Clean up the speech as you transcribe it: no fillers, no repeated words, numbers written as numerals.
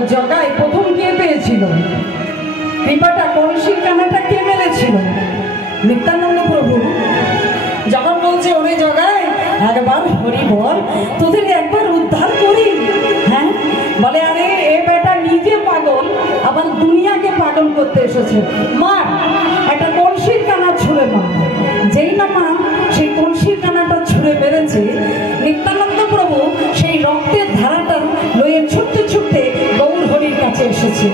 জগায় প্রথম কে পেয়েছিল? কৃপাটা কলসির কানাটা কে মেরেছিল? নিত্যানন্দ প্রভু। যখন বলছে ওরে জগায় একবার হরি বল, তোদের একবার উদ্ধার করি। হ্যাঁ, বলে আরে এ বেটা নিজে পাগল, আবার দুনিয়াকে পাগল করতে এসেছে। মা একটা কলসির কানা ছুঁড়ে মা। যেই না মা সেই কলসির কানাটা ছুঁড়ে মেরেছে, নিত্যানন্দ প্রভু সেই রক্তের ধারাটা লয়ে ছুটতে ছুটতে গৌর হরির কাছে এসেছে।